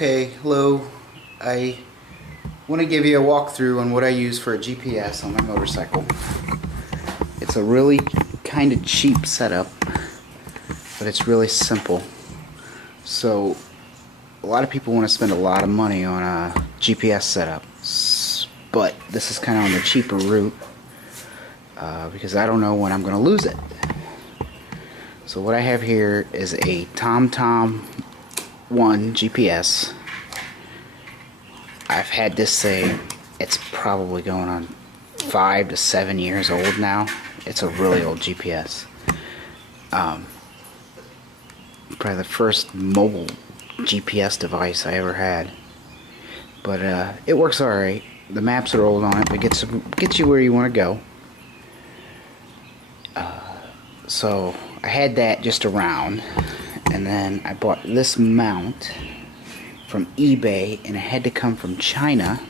Okay, hello. I want to give you a walkthrough on what I use for a GPS on my motorcycle. It's a really kind of cheap setup, but it's really simple. So a lot of people want to spend a lot of money on a GPS setup, but this is kind of on the cheaper route because I don't know when I'm going to lose it. So what I have here is a TomTom 1 GPS. I've had this thing, it's probably going on 5 to 7 years old now. It's a really old GPS. Probably the first mobile GPS device I ever had. But it works alright. The maps are old on it, but gets you where you want to go. So I had that just around, and then I bought this mount from eBay, and it had to come from China.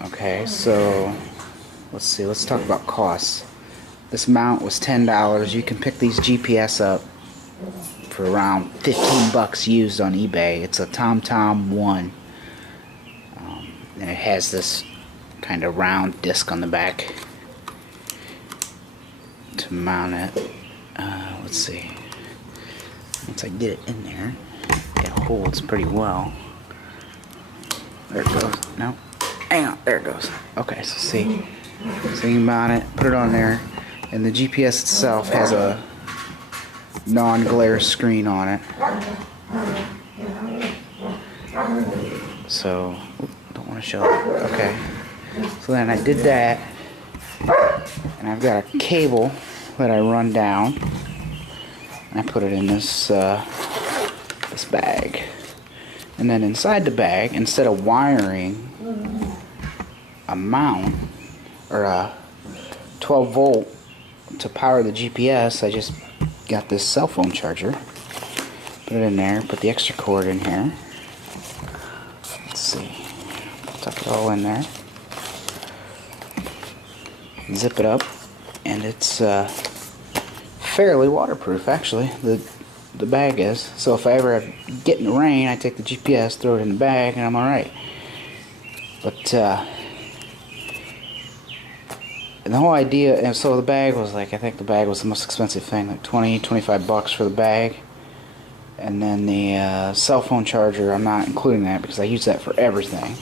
Okay, so let's see, let's talk about costs. This mount was $10. You can pick these GPS up for around 15 bucks used on eBay. It's a TomTom 1, and it has this kind of round disc on the back to mount it. Let's see, once I get it in there, it holds pretty well. There it goes. No, hang on, there it goes. Okay, so see, you can mount it, put it on there, and the GPS itself has a non-glare screen on it. So, don't want to show it. Okay, so then I did that, and I've got a cable that I run down, and I put it in this this bag. And then inside the bag, instead of wiring a mount or a 12 volt to power the GPS, I just got this cell phone charger. Put it in there, put the extra cord in here. Let's see, tuck it all in there, zip it up, and it's fairly waterproof, actually. The bag is. So if I ever get in the rain, I take the GPS, throw it in the bag, and I'm alright. But and the whole idea, and so the bag was like, I think the bag was the most expensive thing, like 20-25 bucks for the bag. And then the cell phone charger, I'm not including that because I use that for everything.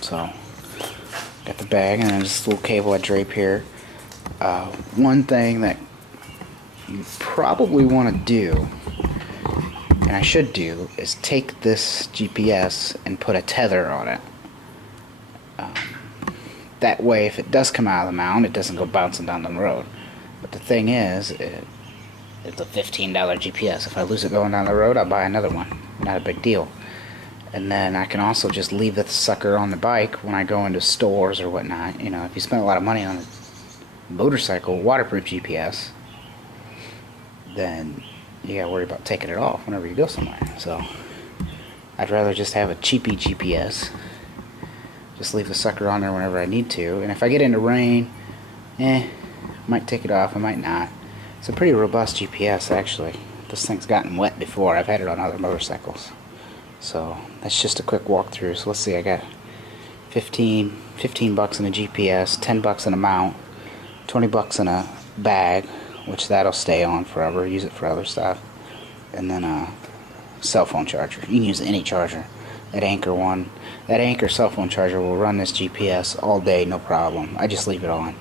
So got the bag, and then this little cable I drape here. One thing that you probably want to do, and I should do, is take this GPS and put a tether on it. That way, if it does come out of the mount, it doesn't go bouncing down the road. But the thing is, it's a $15 GPS. If I lose it going down the road, I'll buy another one. Not a big deal. And then I can also just leave the sucker on the bike when I go into stores or whatnot. You know, if you spend a lot of money on a motorcycle waterproof GPS, then you gotta worry about taking it off whenever you go somewhere. So I'd rather just have a cheapy GPS. Just leave the sucker on there whenever I need to. And if I get into rain, I might take it off, I might not. It's a pretty robust GPS, actually. This thing's gotten wet before. I've had it on other motorcycles. So that's just a quick walkthrough. So let's see, I got 15 bucks in a GPS, 10 bucks in a mount, 20 bucks in a bag, which that'll stay on forever, use it for other stuff, and then a cell phone charger. You can use any charger. That Anker cell phone charger will run this GPS all day, no problem. I just leave it on,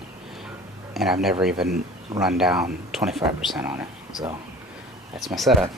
and I've never even run down 25% on it. So that's my setup.